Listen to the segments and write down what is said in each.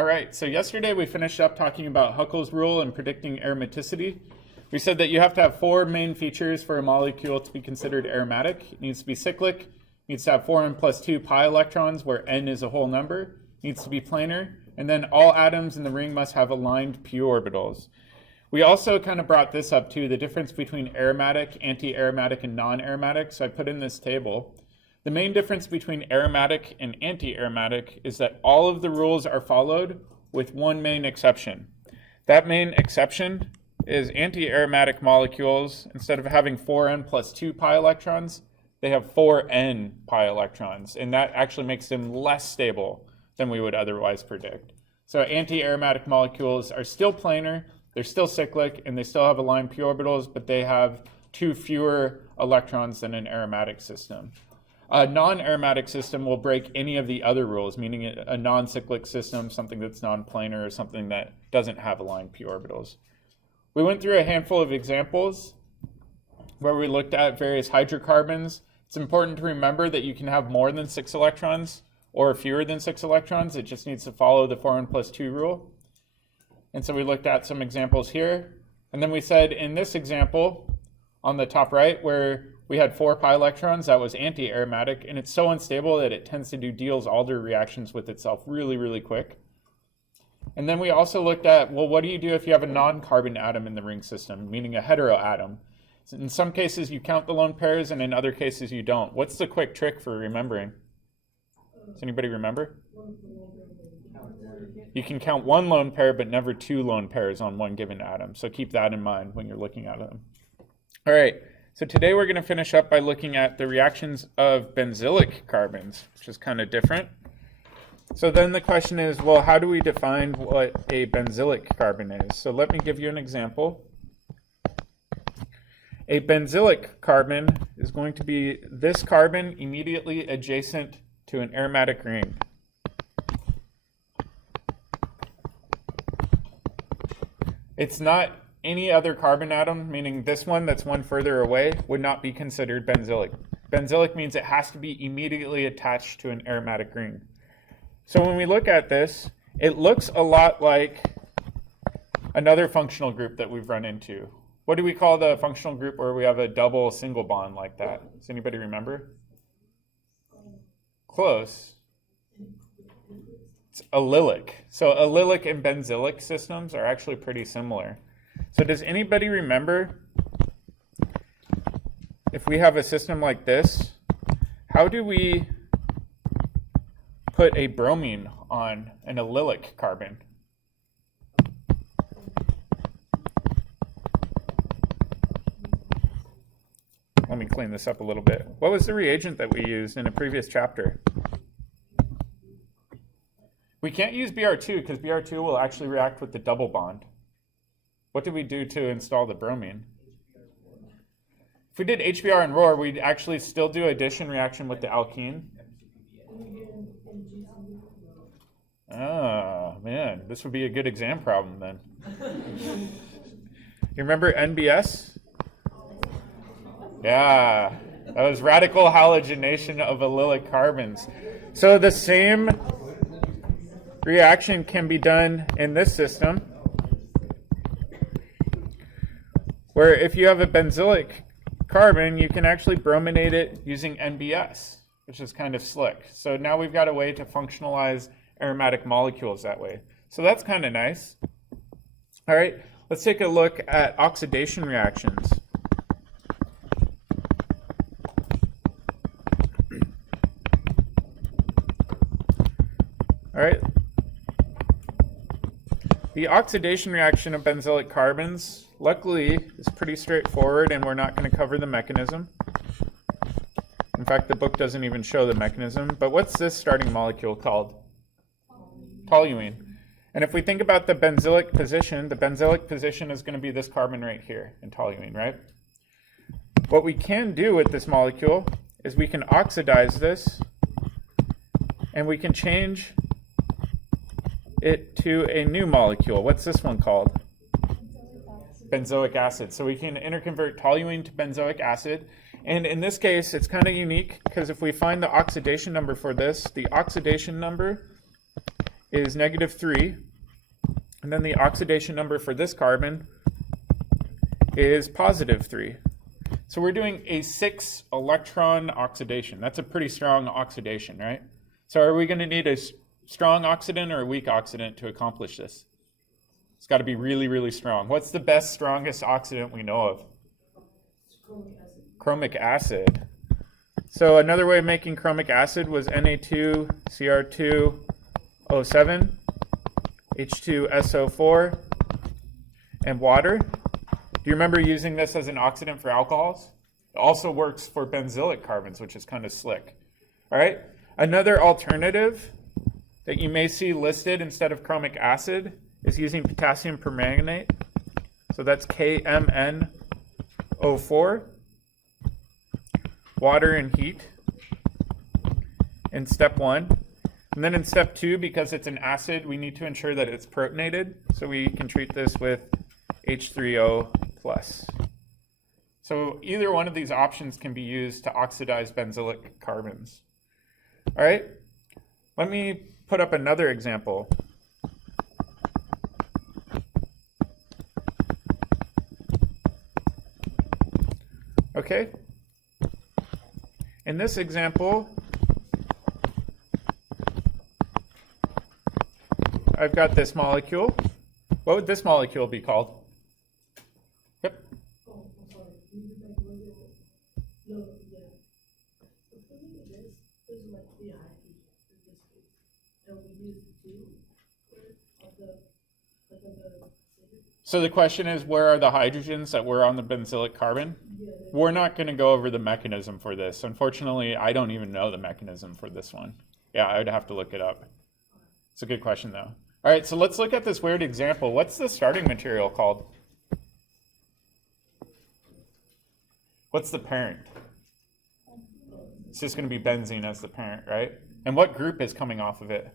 All right, so yesterday we finished up talking about Huckel's rule and predicting aromaticity. We said that you have to have four main features for a molecule to be considered aromatic. It needs to be cyclic, it needs to have 4n plus 2 pi electrons, where n is a whole number, it needs to be planar, and then all atoms in the ring must have aligned p orbitals. We also kind of brought this up too, the difference between aromatic, anti-aromatic, and non-aromatic, so I put in this table. The main difference between aromatic and anti-aromatic is that all of the rules are followed with one main exception. That main exception is anti-aromatic molecules, instead of having 4n plus 2 pi electrons, they have 4n pi electrons, and that actually makes them less stable than we would otherwise predict. So anti-aromatic molecules are still planar, they're still cyclic, and they still have aligned p orbitals, but they have 2 fewer electrons than an aromatic system. A non-aromatic system will break any of the other rules, meaning a non-cyclic system, something that's non-planar, or something that doesn't have aligned p orbitals. We went through a handful of examples where we looked at various hydrocarbons. It's important to remember that you can have more than 6 electrons or fewer than 6 electrons. It just needs to follow the 4n plus 2 rule. And so we looked at some examples here. And then we said in this example on the top right, where we had 4 pi electrons, that was anti-aromatic, and it's so unstable that it tends to do Diels-Alder reactions with itself really, really quick. And then we also looked at, well, what do you do if you have a non-carbon atom in the ring system, meaning a heteroatom? So in some cases you count the lone pairs, and in other cases you don't. What's the quick trick for remembering? Does anybody remember? You can count 1 lone pair, but never 2 lone pairs on one given atom. So keep that in mind when you're looking at them. All right. So today we're going to finish up by looking at the reactions of benzylic carbons, which is kind of different. So then the question is, well, how do we define what a benzylic carbon is? So let me give you an example. A benzylic carbon is going to be this carbon immediately adjacent to an aromatic ring. It's not any other carbon atom, meaning this one that's one further away, would not be considered benzylic. Benzylic means it has to be immediately attached to an aromatic ring. So when we look at this, it looks a lot like another functional group that we've run into. What do we call the functional group where we have a double single bond like that? Does anybody remember? Close. It's allylic. So allylic and benzylic systems are actually pretty similar. So does anybody remember, if we have a system like this, how do we put a bromine on an allylic carbon? Let me clean this up a little bit. What was the reagent that we used in a previous chapter? We can't use Br2 because Br2 will actually react with the double bond. What did we do to install the bromine? If we did HBr and ROR, we'd actually still do addition reaction with the alkene. Oh, man, this would be a good exam problem then. You remember NBS? Yeah, that was radical halogenation of allylic carbons. So the same reaction can be done in this system, where if you have a benzylic carbon, you can actually brominate it using NBS, which is kind of slick. So now we've got a way to functionalize aromatic molecules that way. So that's kind of nice. All right, let's take a look at oxidation reactions. All right. The oxidation reaction of benzylic carbons, luckily, is pretty straightforward, and we're not going to cover the mechanism. In fact, the book doesn't even show the mechanism. But what's this starting molecule called? Toluene. And if we think about the benzylic position is going to be this carbon right here in toluene, right? What we can do with this molecule is we can oxidize this, and we can change it to a new molecule. What's this one called? Benzoic acid. So we can interconvert toluene to benzoic acid. And in this case, it's kind of unique because if we find the oxidation number for this, the oxidation number is -3. And then the oxidation number for this carbon is +3. So we're doing a 6-electron oxidation. That's a pretty strong oxidation, right? So are we going to need a strong oxidant or a weak oxidant to accomplish this? It's got to be really, really strong. What's the best, strongest oxidant we know of? Chromic acid. So another way of making chromic acid was Na2Cr2O7, H2SO4, and water. Do you remember using this as an oxidant for alcohols? It also works for benzylic carbons, which is kind of slick. All right. Another alternative that you may see listed instead of chromic acid is using potassium permanganate. So that's KMnO4. Water and heat in step 1. And then in step 2, because it's an acid, we need to ensure that it's protonated. So we can treat this with H3O+. So either one of these options can be used to oxidize benzylic carbons. All right, let me put up another example. Okay. In this example, I've got this molecule. What would this molecule be called? Yep. Oh, I'm sorry. Can you get back one more? No, yeah. But for me, this is like the hydrogen in this case. And we use the two of the. So the question is, where are the hydrogens that were on the benzylic carbon? Yeah, We're not going to go over the mechanism for this. Unfortunately, I don't even know the mechanism for this one. Yeah, I would have to look it up. It's a good question, though. All right, so let's look at this weird example. What's the starting material called? What's the parent? It's just going to be benzene as the parent, right? And what group is coming off of it?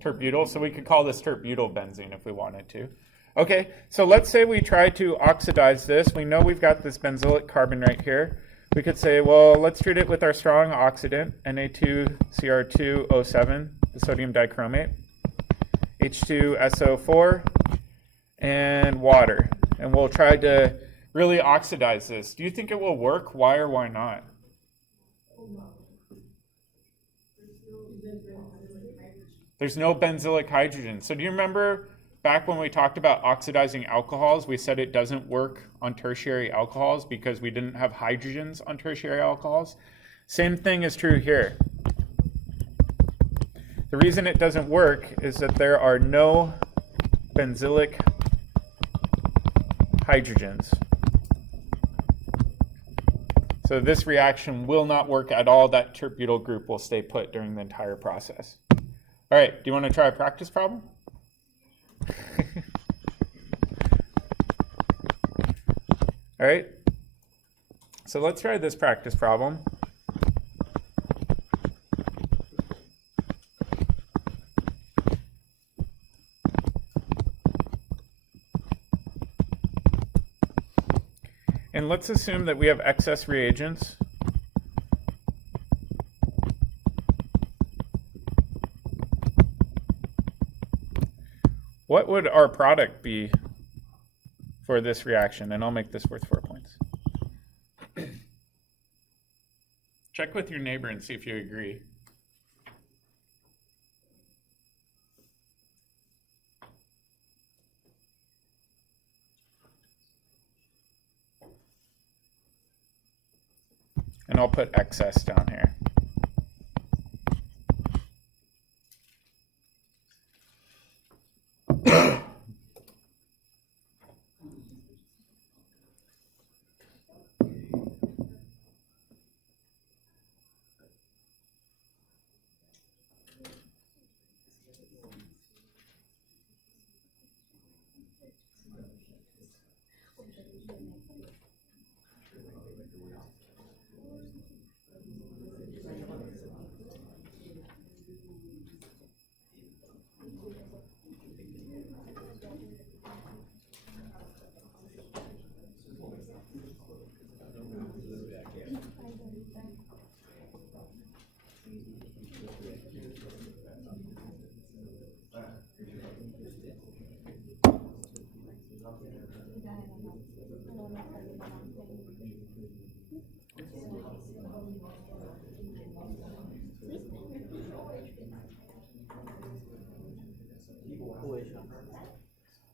Tert-butyl. So we could call this tert-butyl benzene if we wanted to. Okay, so let's say we try to oxidize this. We know we've got this benzylic carbon right here. We could say, well, let's treat it with our strong oxidant, Na2Cr2O7, the sodium dichromate, H2SO4, and water. And we'll try to really oxidize this. Do you think it will work? Why or why not? There's no benzylic hydrogen. So do you remember back when we talked about oxidizing alcohols, we said it doesn't work on tertiary alcohols because we didn't have hydrogens on tertiary alcohols? Same thing is true here. The reason it doesn't work is that there are no benzylic hydrogens. So this reaction will not work at all. That tert-butyl group will stay put during the entire process. All right, do you want to try a practice problem? All right, so let's try this practice problem. And let's assume that we have excess reagents. What would our product be for this reaction? And I'll make this worth 4 points. Check with your neighbor and see if you agree. And I'll put excess down here.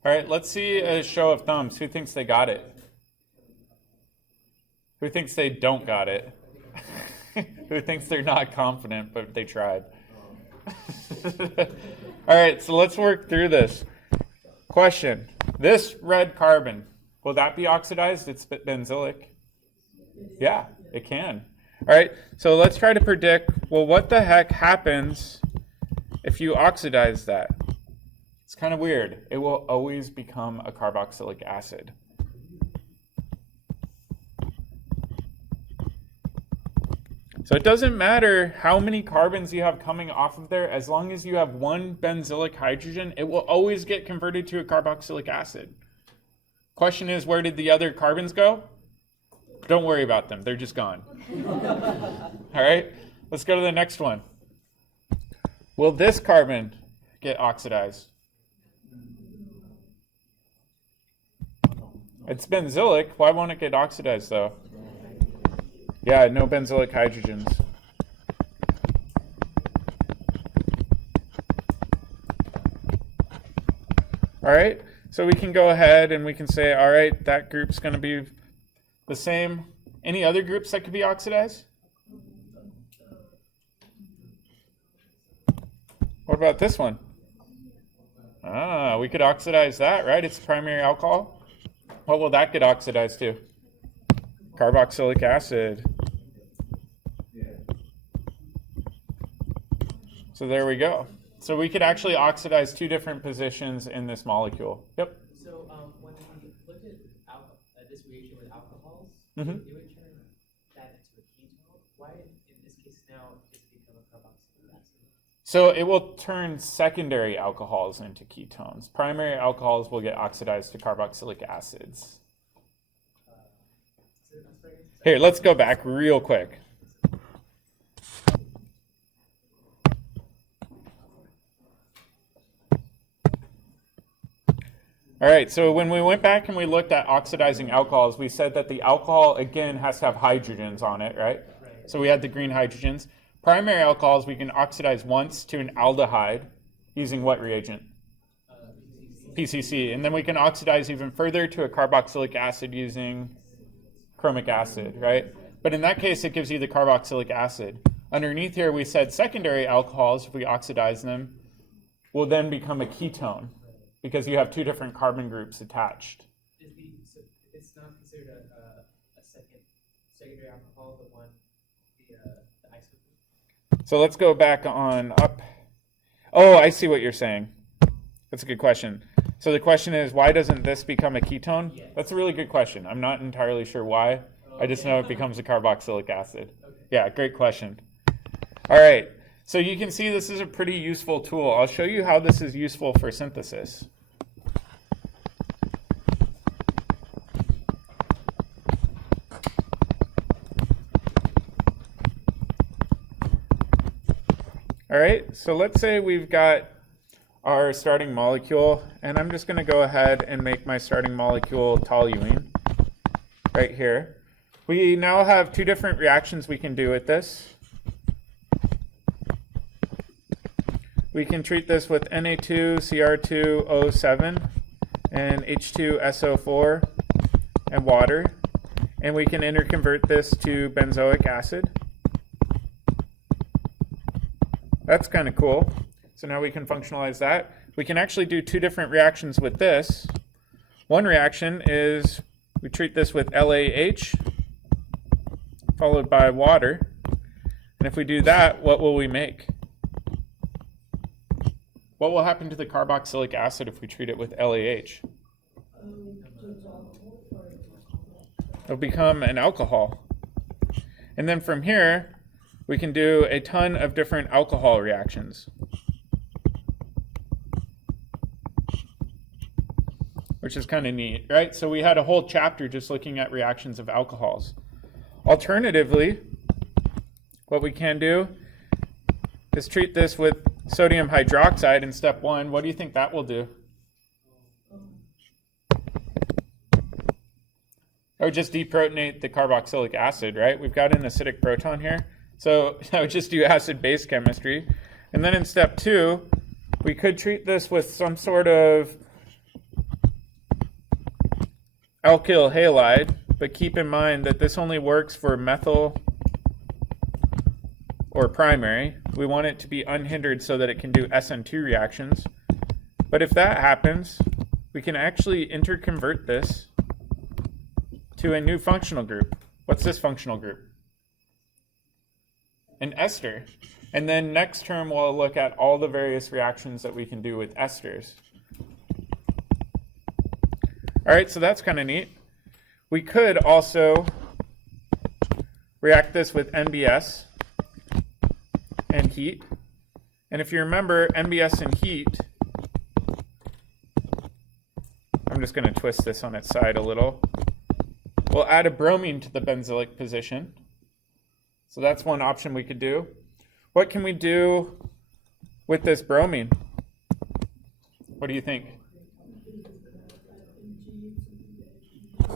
All right, let's see a show of thumbs. Who thinks they got it? Who thinks they don't got it? Who thinks they're not confident, but they tried? All right, so let's work through this. Question. This red carbon, will that be oxidized? It's benzylic. Yeah, it can. All right, so let's try to predict, well, what the heck happens if you oxidize that? It's kind of weird. It will always become a carboxylic acid. So it doesn't matter how many carbons you have coming off of there, as long as you have one benzylic hydrogen, it will always get converted to a carboxylic acid. Question is, where did the other carbons go? Don't worry about them, they're just gone. All right, let's go to the next one. Will this carbon get oxidized? It's benzylic, why won't it get oxidized though? Yeah, no benzylic hydrogens. All right, so we can go ahead and we can say, all right, that group's going to be the same. Any other groups that could be oxidized? What about this one? Ah, we could oxidize that, right? It's primary alcohol. What will that get oxidized to? Carboxylic acid. So there we go. So we could actually oxidize two different positions in this molecule. Yep. So when we looked at this reaction with alcohols, Mhm. it would turn that into a ketone. Why, in this case now, does it become a carboxylic acid? So it will turn secondary alcohols into ketones. Primary alcohols will get oxidized to carboxylic acids. Here, let's go back real quick. All right, so when we went back and we looked at oxidizing alcohols, we said that the alcohol, again, has to have hydrogens on it, right? So we had the green hydrogens. Primary alcohols, we can oxidize once to an aldehyde using what reagent? PCC. And then we can oxidize even further to a carboxylic acid using chromic acid, right? But in that case, it gives you the carboxylic acid. Underneath here, we said secondary alcohols, if we oxidize them, will then become a ketone because you have two different carbon groups attached. So it's not considered a secondary alcohol, the isomer? So let's go back on up. Oh, I see what you're saying. That's a good question. So the question is, why doesn't this become a ketone? Yes. That's a really good question. I'm not entirely sure why. I just know it becomes a carboxylic acid. Okay. Yeah, great question. All right, so you can see this is a pretty useful tool. I'll show you how this is useful for synthesis. All right, so let's say we've got our starting molecule, and I'm just going to go ahead and make my starting molecule toluene right here. We now have two different reactions we can do with this. We can treat this with Na2Cr2O7 and H2SO4 and water, and we can interconvert this to benzoic acid. That's kind of cool. So now we can functionalize that. We can actually do two different reactions with this. One reaction is we treat this with LaH followed by water. And if we do that, what will we make? What will happen to the carboxylic acid if we treat it with LaH? It'll become an alcohol. And then from here, we can do a ton of different alcohol reactions, which is kind of neat, right? So we had a whole chapter just looking at reactions of alcohols. Alternatively, what we can do is treat this with sodium hydroxide in step 1. What do you think that will do? That would just deprotonate the carboxylic acid, right? We've got an acidic proton here. So I would just do acid-base chemistry. And then in step 2, we could treat this with some sort of alkyl halide, but keep in mind that this only works for methyl or primary. We want it to be unhindered so that it can do SN2 reactions. But if that happens, we can actually interconvert this to a new functional group. What's this functional group? An ester. And then next term we'll look at all the various reactions that we can do with esters. All right, so that's kind of neat. We could also react this with NBS and heat. And if you remember, NBS and heat, I'm just going to twist this on its side a little. We'll add a bromine to the benzylic position. So that's one option we could do. What can we do with this bromine? What do you think?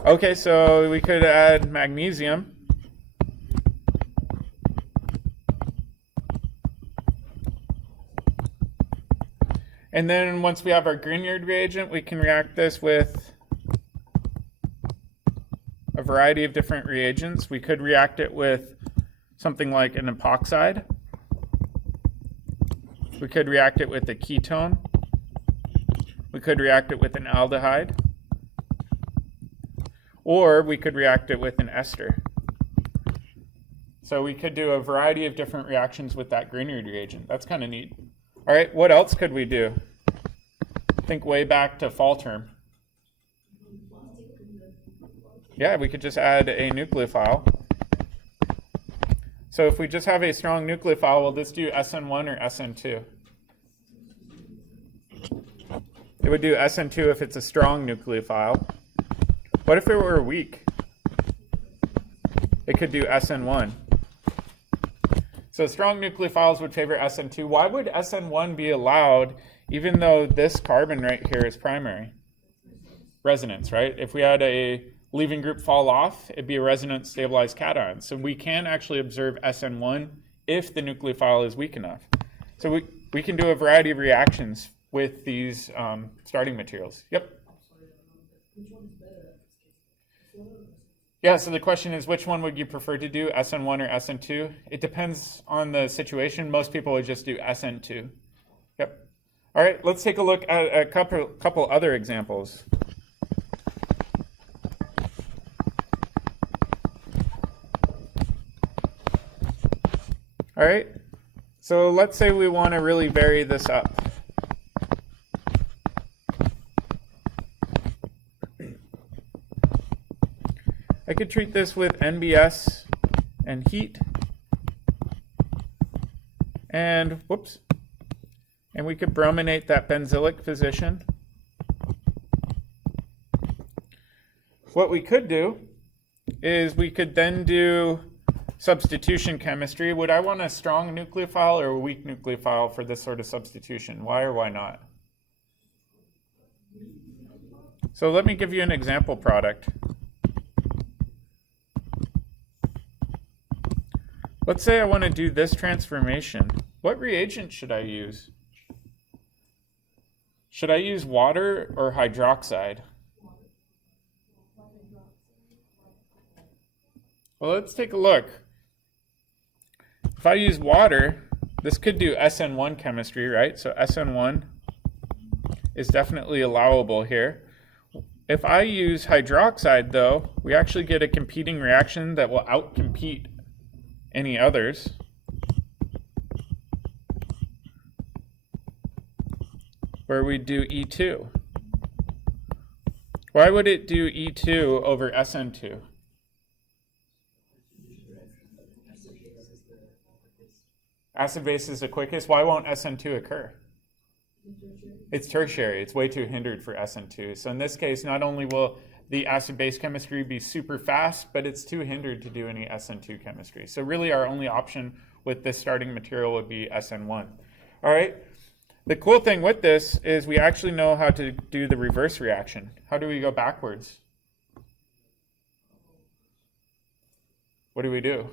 Okay, so we could add magnesium. And then once we have our Grignard reagent, we can react this with a variety of different reagents. We could react it with something like an epoxide. We could react it with a ketone. We could react it with an aldehyde. Or we could react it with an ester. So we could do a variety of different reactions with that Grignard reagent. That's kind of neat. All right, what else could we do? Think way back to fall term. Yeah, we could just add a nucleophile. So if we just have a strong nucleophile, will this do SN1 or SN2? It would do SN2 if it's a strong nucleophile. What if it were weak? It could do SN1. So strong nucleophiles would favor SN2. Why would SN1 be allowed even though this carbon right here is primary? Resonance, right? If we had a leaving group fall off, it'd be a resonance stabilized cation. So we can actually observe SN1 if the nucleophile is weak enough. So we can do a variety of reactions with these starting materials. Yep. Yeah, so the question is, which one would you prefer to do, SN1 or SN2? It depends on the situation. Most people would just do SN2. Yep. All right, let's take a look at a couple other examples. All right, so let's say we want to really vary this up. I could treat this with NBS and heat, and whoops, and we could brominate that benzylic position. What we could do is we could then do substitution chemistry. Would I want a strong nucleophile or a weak nucleophile for this sort of substitution? Why or why not? So let me give you an example product. Let's say I want to do this transformation. What reagent should I use? Should I use water or hydroxide? Well, let's take a look. If I use water, this could do SN1 chemistry, right? So SN1 is definitely allowable here. If I use hydroxide, though, we actually get a competing reaction that will outcompete any others. Where we do E2. Why would it do E2 over SN2? Acid base is the quickest. Why won't SN2 occur? It's tertiary. It's way too hindered for SN2. So in this case, not only will the acid-base chemistry be super fast, but it's too hindered to do any SN2 chemistry. So really our only option with this starting material would be SN1. All right. The cool thing with this is we actually know how to do the reverse reaction. How do we go backwards? What do we do?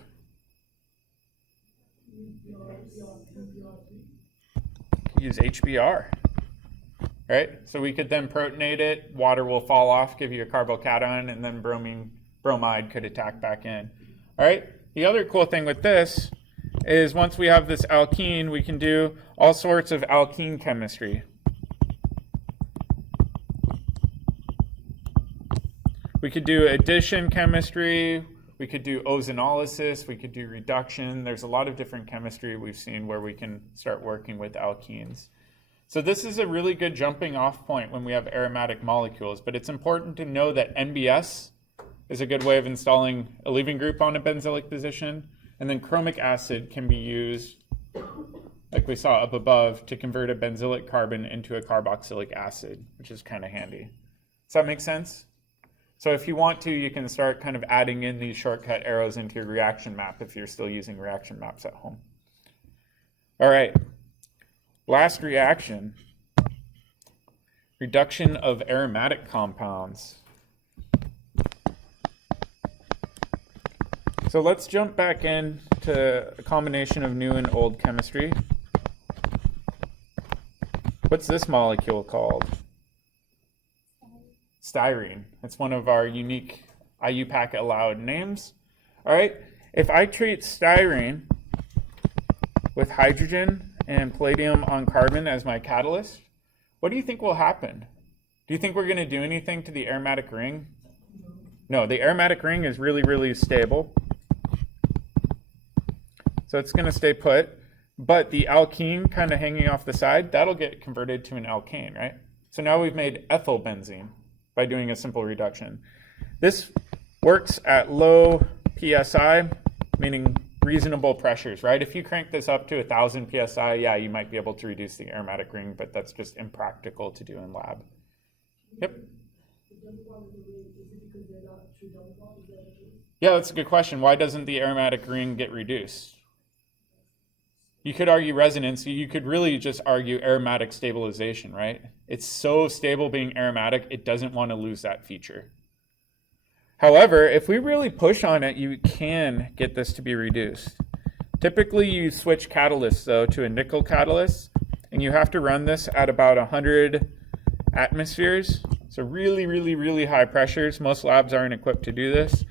Use HBr. right? So we could then protonate it, water will fall off, give you a carbocation, and then bromide could attack back in. All right, the other cool thing with this is once we have this alkene, we can do all sorts of alkene chemistry. We could do addition chemistry, we could do ozonolysis, we could do reduction. There's a lot of different chemistry we've seen where we can start working with alkenes. So this is a really good jumping off point when we have aromatic molecules, but it's important to know that NBS is a good way of installing a leaving group on a benzylic position, and then chromic acid can be used, like we saw up above, to convert a benzylic carbon into a carboxylic acid, which is kind of handy. Does that make sense? So if you want to, you can start kind of adding in these shortcut arrows into your reaction map if you're still using reaction maps at home. All right, last reaction, reduction of aromatic compounds. So let's jump back into a combination of new and old chemistry. What's this molecule called? Styrene. It's one of our unique IUPAC allowed names. All right, if I treat styrene with hydrogen and palladium on carbon as my catalyst, what do you think will happen? Do you think we're going to do anything to the aromatic ring? No, the aromatic ring is really, really stable. So it's going to stay put, but the alkene kind of hanging off the side, that'll get converted to an alkane, right? So now we've made ethylbenzene by doing a simple reduction. This works at low PSI, meaning reasonable pressures, right? If you crank this up to 1,000 PSI, yeah, you might be able to reduce the aromatic ring, but that's just impractical to do in lab. Yep. Yeah, that's a good question. Why doesn't the aromatic ring get reduced? You could argue resonance. You could really just argue aromatic stabilization, right? It's so stable being aromatic, it doesn't want to lose that feature. However, if we really push on it, you can get this to be reduced. Typically, you switch catalysts, though, to a nickel catalyst, and you have to run this at about 100 atmospheres. So really, really, really high pressures. Most labs aren't equipped to do this.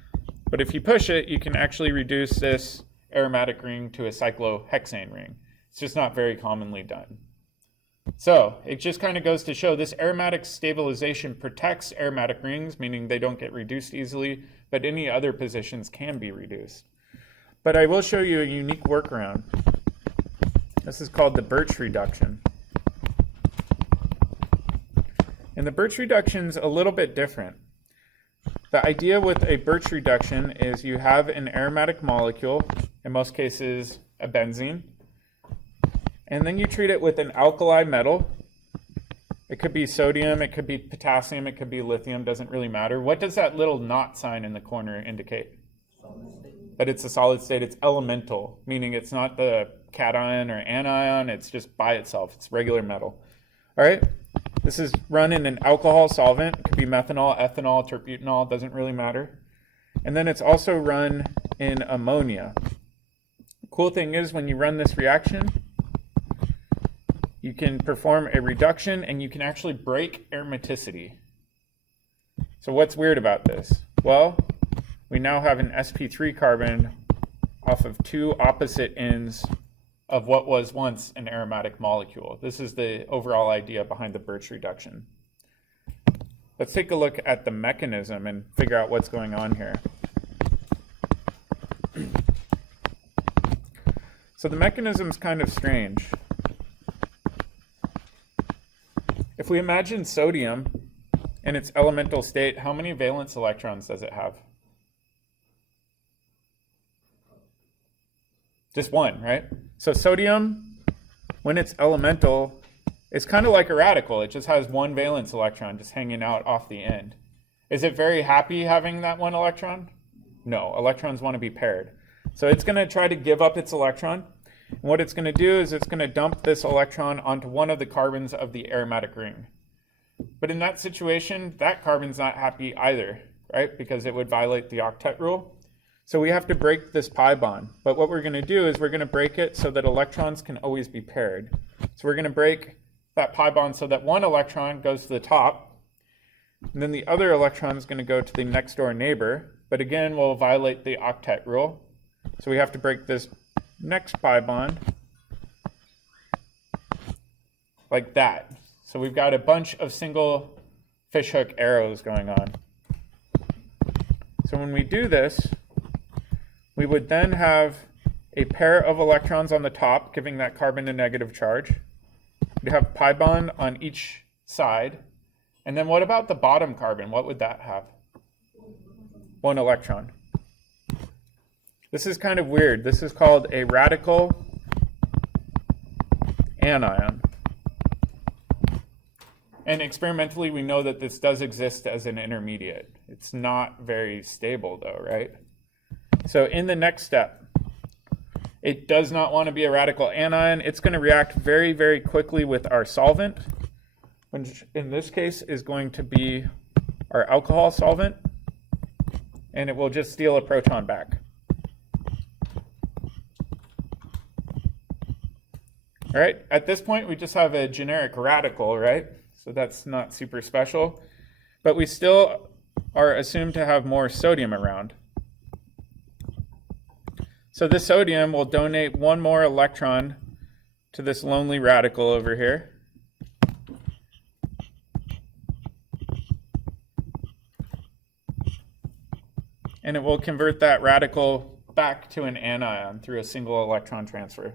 But if you push it, you can actually reduce this aromatic ring to a cyclohexane ring. It's just not very commonly done. So it just kind of goes to show this aromatic stabilization protects aromatic rings, meaning they don't get reduced easily, but any other positions can be reduced. But I will show you a unique workaround. This is called the Birch Reduction. And the Birch Reduction is a little bit different. The idea with a Birch Reduction is you have an aromatic molecule, in most cases a benzene, and then you treat it with an alkali metal. It could be sodium, it could be potassium, it could be lithium, doesn't really matter. What does that little knot sign in the corner indicate? That it's a solid state, it's elemental, meaning it's not the cation or anion, it's just by itself, it's regular metal. All right, this is run in an alcohol solvent, it could be methanol, ethanol, terbutanol, doesn't really matter. And then it's also run in ammonia. The cool thing is when you run this reaction, you can perform a reduction and you can actually break aromaticity. So what's weird about this? Well, we now have an sp3 carbon off of two opposite ends of what was once an aromatic molecule. This is the overall idea behind the Birch reduction. Let's take a look at the mechanism and figure out what's going on here. So the mechanism is kind of strange. If we imagine sodium in its elemental state, how many valence electrons does it have? Just one, right? So sodium, when it's elemental, it's kind of like a radical. It just has one valence electron just hanging out off the end. Is it very happy having that one electron? No, electrons want to be paired. So it's going to try to give up its electron. And what it's going to do is it's going to dump this electron onto one of the carbons of the aromatic ring. But in that situation, that carbon's not happy either, right? Because it would violate the octet rule. So we have to break this pi bond. But what we're going to do is we're going to break it so that electrons can always be paired. So we're going to break that pi bond so that one electron goes to the top, and then the other electron is going to go to the next door neighbor. But again, we'll violate the octet rule. So we have to break this next pi bond like that. So we've got a bunch of single fishhook arrows going on. So when we do this, we would then have a pair of electrons on the top, giving that carbon a negative charge. We'd have pi bond on each side. And then what about the bottom carbon? What would that have? One electron. This is kind of weird. This is called a radical anion. And experimentally, we know that this does exist as an intermediate. It's not very stable though, right? So in the next step, it does not want to be a radical anion. It's going to react very, very quickly with our solvent, which in this case is going to be our alcohol solvent, and it will just steal a proton back. All right, at this point, we just have a generic radical, right? So that's not super special, but we still are assumed to have more sodium around. So this sodium will donate one more electron to this lonely radical over here. And it will convert that radical back to an anion through a single electron transfer.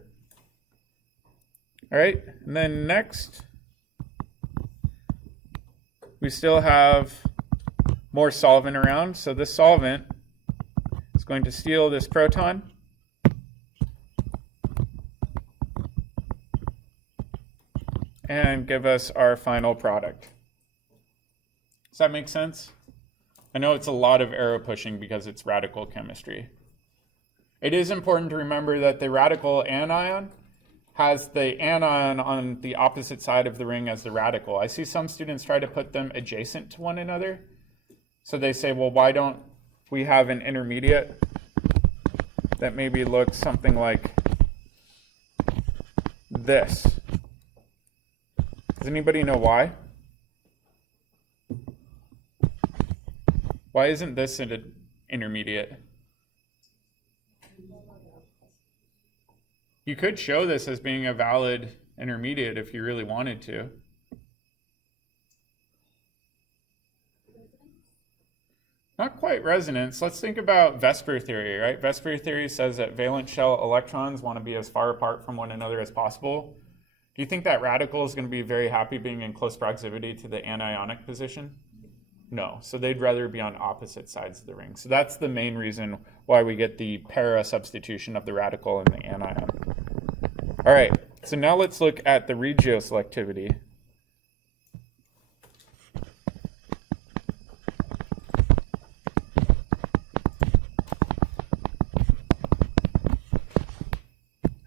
All right, and then next, we still have more solvent around. So this solvent is going to steal this proton and give us our final product. Does that make sense? I know it's a lot of arrow pushing because it's radical chemistry. It is important to remember that the radical anion has the anion on the opposite side of the ring as the radical. I see some students try to put them adjacent to one another. So they say, well, why don't we have an intermediate that maybe looks something like this? Does anybody know why? Why isn't this an intermediate? You could show this as being a valid intermediate if you really wanted to. Not quite resonance. Let's think about VSEPR theory, right? VSEPR theory says that valence shell electrons want to be as far apart from one another as possible. Do you think that radical is going to be very happy being in close proximity to the anionic position? No, so they'd rather be on opposite sides of the ring. So that's the main reason why we get the para substitution of the radical and the anion. All right, so now let's look at the regioselectivity.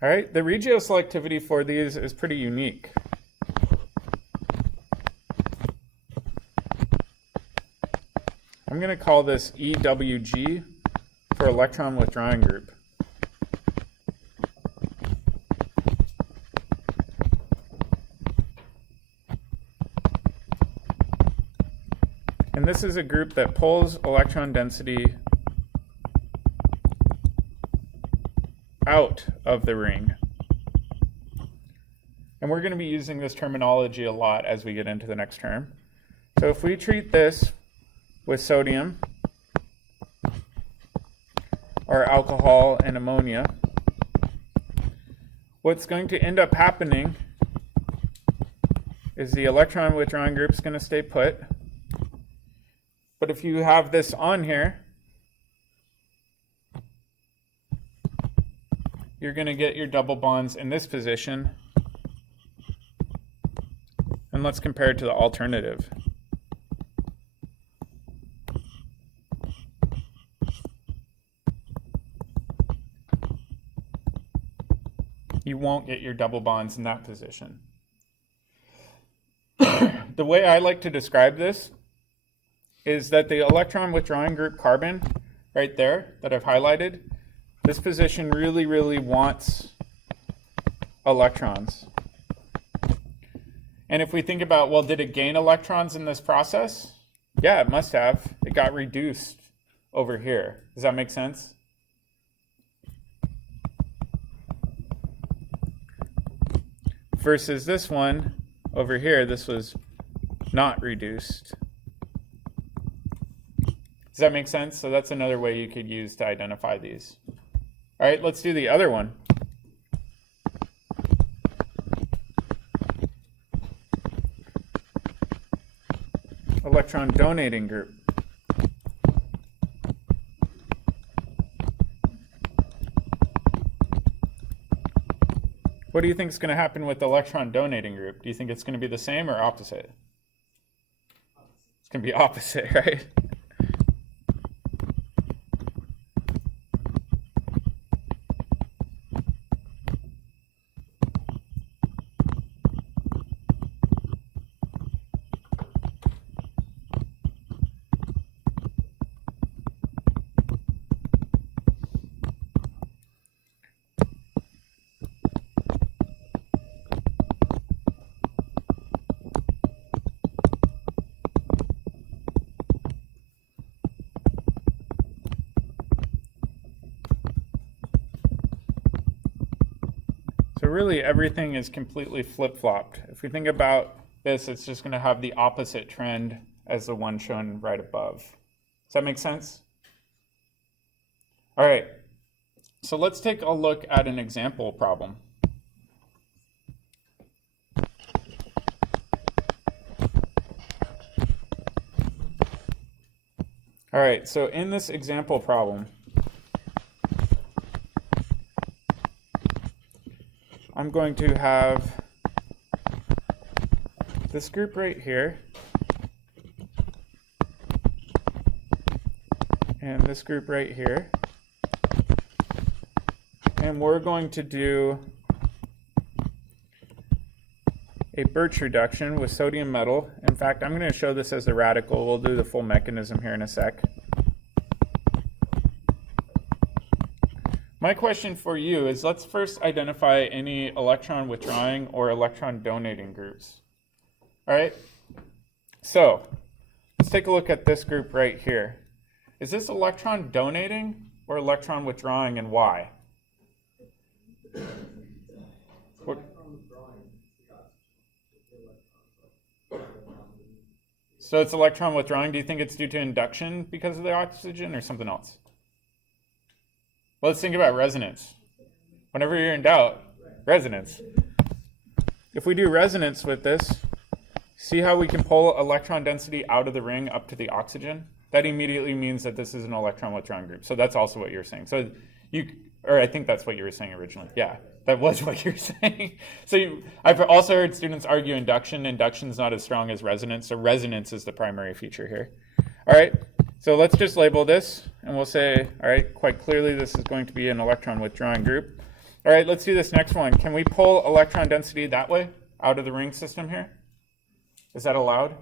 All right, the regioselectivity for these is pretty unique. I'm going to call this EWG for electron withdrawing group. And this is a group that pulls electron density out of the ring. And we're going to be using this terminology a lot as we get into the next term. So if we treat this with sodium or alcohol and ammonia, what's going to end up happening is the electron withdrawing group is going to stay put. But if you have this on here, you're going to get your double bonds in this position. And let's compare it to the alternative. You won't get your double bonds in that position. The way I like to describe this is that the electron withdrawing group carbon right there that I've highlighted, this position really, really wants electrons. And if we think about, well, did it gain electrons in this process? Yeah, it must have. It got reduced over here. Does that make sense? Versus this one over here, this was not reduced. Does that make sense? So that's another way you could use to identify these. All right, let's do the other one. Electron donating group. What do you think is going to happen with the electron donating group? Do you think it's going to be the same or opposite? It's going to be opposite, right? So really everything is completely flip-flopped. If we think about this, it's just going to have the opposite trend as the one shown right above. Does that make sense? All right, so let's take a look at an example problem. All right, so in this example problem, I'm going to have this group right here and this group right here, and we're going to do a Birch reduction with sodium metal. In fact, I'm going to show this as a radical. We'll do the full mechanism here in a sec. My question for you is, let's first identify any electron withdrawing or electron donating groups. All right, so let's take a look at this group right here. Is this electron donating or electron withdrawing, and why? What? So it's electron withdrawing. Do you think it's due to induction because of the oxygen or something else? Well, let's think about resonance. Whenever you're in doubt, resonance. If we do resonance with this, see how we can pull electron density out of the ring up to the oxygen? That immediately means that this is an electron withdrawing group. So that's also what you're saying. So I think that's what you were saying originally. Yeah, that was what you were saying. So I've also heard students argue induction. Induction's not as strong as resonance. So resonance is the primary feature here. All right. So let's just label this, and we'll say, all right, quite clearly this is going to be an electron withdrawing group. All right, let's do this next one. Can we pull electron density that way, out of the ring system here? Is that allowed?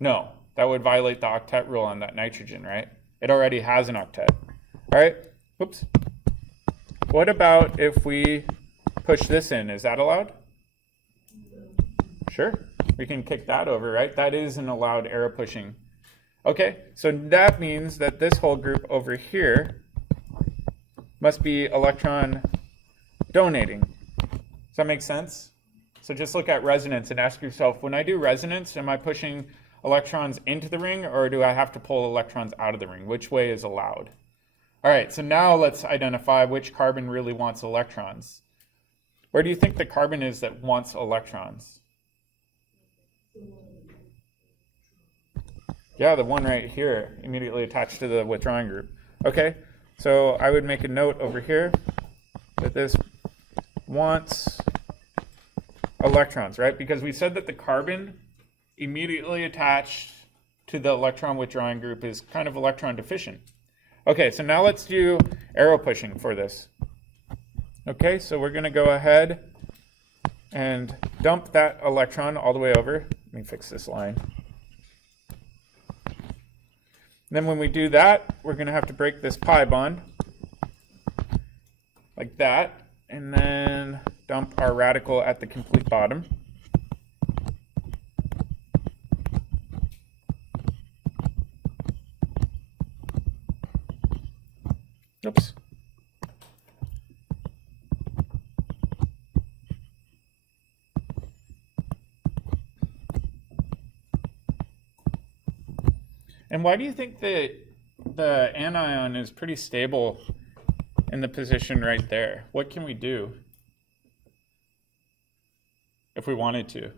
No, that would violate the octet rule on that nitrogen, right? It already has an octet. All right, whoops. What about if we push this in? Is that allowed? Sure, we can kick that over, right? That is an allowed arrow pushing. Okay, so that means that this whole group over here must be electron donating. Does that make sense? So just look at resonance and ask yourself, when I do resonance, am I pushing electrons into the ring, or do I have to pull electrons out of the ring? Which way is allowed? All right, so now let's identify which carbon really wants electrons. Where do you think the carbon is that wants electrons? Yeah, the one right here, immediately attached to the withdrawing group. Okay, so I would make a note over here that this wants electrons, right? Because we said that the carbon immediately attached to the electron withdrawing group is kind of electron deficient. Okay, so now let's do arrow pushing for this. Okay, so we're going to go ahead and dump that electron all the way over. Let me fix this line. Then when we do that, we're going to have to break this pi bond like that, and then dump our radical at the complete bottom. And why do you think that the anion is pretty stable in the position right there? What can we do if we wanted to?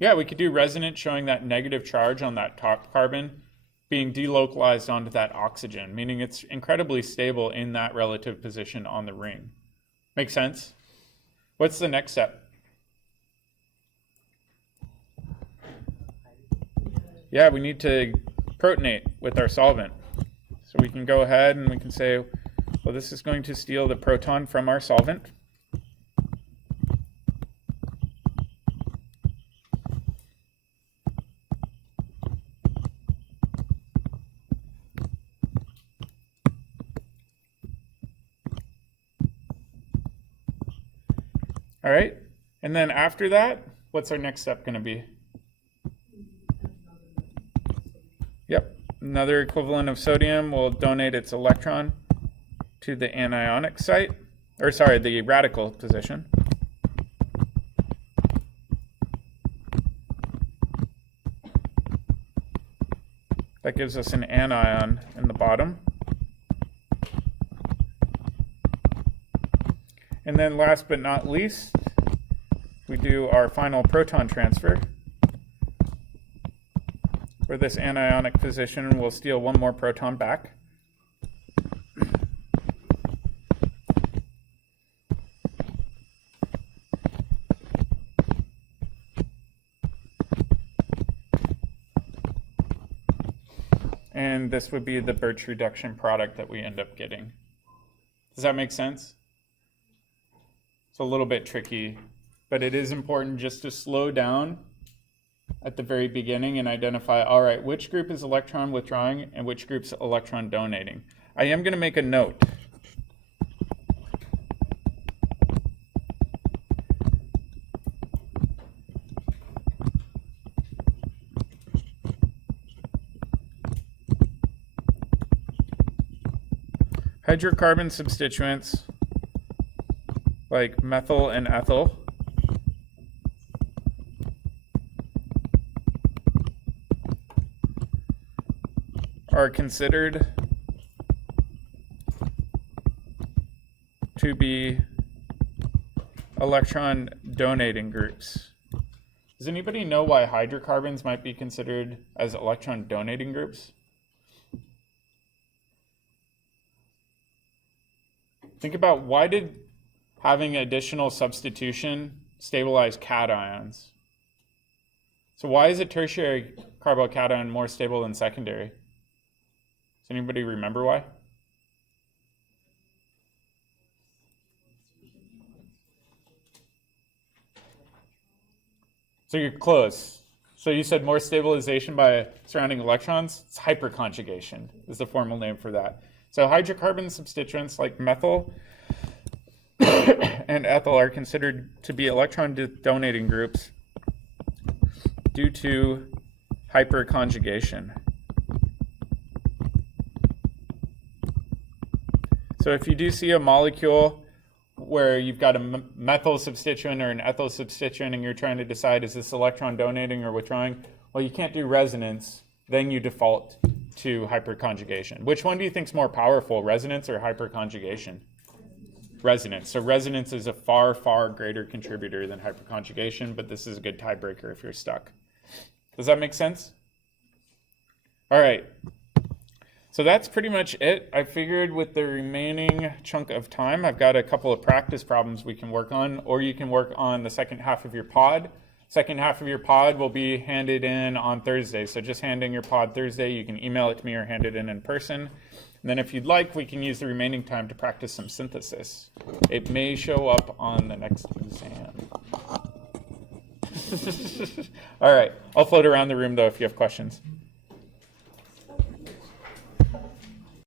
Yeah, we could do resonance showing that negative charge on that top carbon being delocalized onto that oxygen, meaning it's incredibly stable in that relative position on the ring. Make sense? What's the next step? Yeah, we need to protonate with our solvent. So we can go ahead and we can say, well, this is going to steal the proton from our solvent. All right, and then after that, what's our next step going to be? Yep, another equivalent of sodium will donate its electron to the anionic site, or sorry, the radical position. That gives us an anion in the bottom. And then last but not least, we do our final proton transfer, where this anionic position will steal one more proton back. And this would be the Birch reduction product that we end up getting. Does that make sense? It's a little bit tricky, but it is important just to slow down at the very beginning and identify, all right, which group is electron withdrawing and which group's electron donating. I am going to make a note. Hydrocarbon substituents like methyl and ethyl are considered to be electron donating groups. Does anybody know why hydrocarbons might be considered as electron donating groups? Think about, why did having additional substitution stabilize cations? So why is a tertiary carbocation more stable than secondary? Does anybody remember why? So you're close. So you said more stabilization by surrounding electrons? It's hyperconjugation is the formal name for that. So hydrocarbon substituents like methyl and ethyl are considered to be electron donating groups due to hyperconjugation. So if you do see a molecule where you've got a methyl substituent or an ethyl substituent and you're trying to decide, is this electron donating or withdrawing? Well, you can't do resonance. Then you default to hyperconjugation. Which one do you think is more powerful, resonance or hyperconjugation? Resonance. So resonance is a far, far greater contributor than hyperconjugation, but this is a good tiebreaker if you're stuck. Does that make sense? All right. So that's pretty much it. I figured with the remaining chunk of time, I've got a couple of practice problems we can work on, or you can work on the second half of your pod. Second half of your pod will be handed in on Thursday. So just hand in your pod Thursday. You can email it to me or hand it in person. And then if you'd like, we can use the remaining time to practice some synthesis. It may show up on the next exam. All right. I'll float around the room, though, if you have questions.